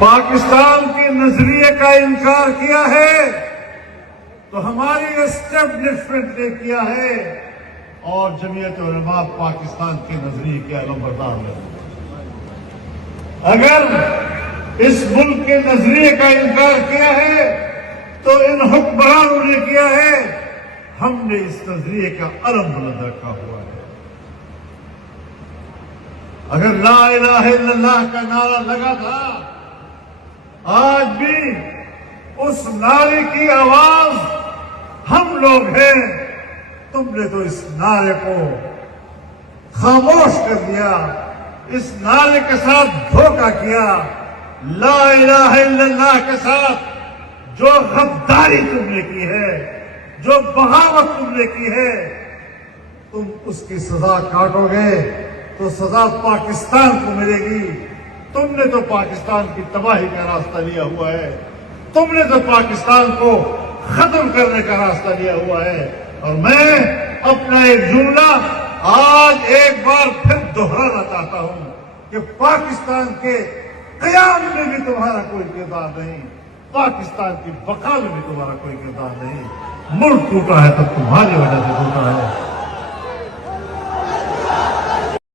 پاکستان کے نظریے کا انکار کیا ہے تو ہماری اسٹیبلشمنٹ نے کیا ہے اور جمعیت علماء پاکستان کے نظریے کے علمبردار ہیں۔ اگر اس ملک کے نظریے کا انکار کیا ہے تو ان حکمرانوں نے کیا ہے، ہم نے اس نظریے کا علم بلند رکھا ہوا ہے۔ اگر لا الہ الا اللہ کا نعرہ لگا تھا، آج بھی اس نعرے کی آواز ہم لوگ ہیں۔ تم نے تو اس نعرے کو خاموش کر دیا، اس نعرے کے ساتھ دھوکہ کیا۔ لا الہ الا اللہ کے ساتھ جو غداری تم نے کی ہے، جو بغاوت تم نے کی ہے، تم اس کی سزا کاٹو گے تو سزا پاکستان کو ملے گی۔ تم نے تو پاکستان کی تباہی کا راستہ لیا ہوا ہے، تم نے تو پاکستان کو ختم کرنے کا راستہ لیا ہوا ہے۔ اور میں اپنا ایک جملہ آج ایک بار پھر دہرانا چاہتا ہوں کہ پاکستان کے قیام میں بھی تمہارا کوئی کردار نہیں، پاکستان کی بقا میں بھی تمہارا کوئی کردار نہیں۔ ملک ٹوٹا ہے تو تمہاری وجہ سے ٹوٹا ہے۔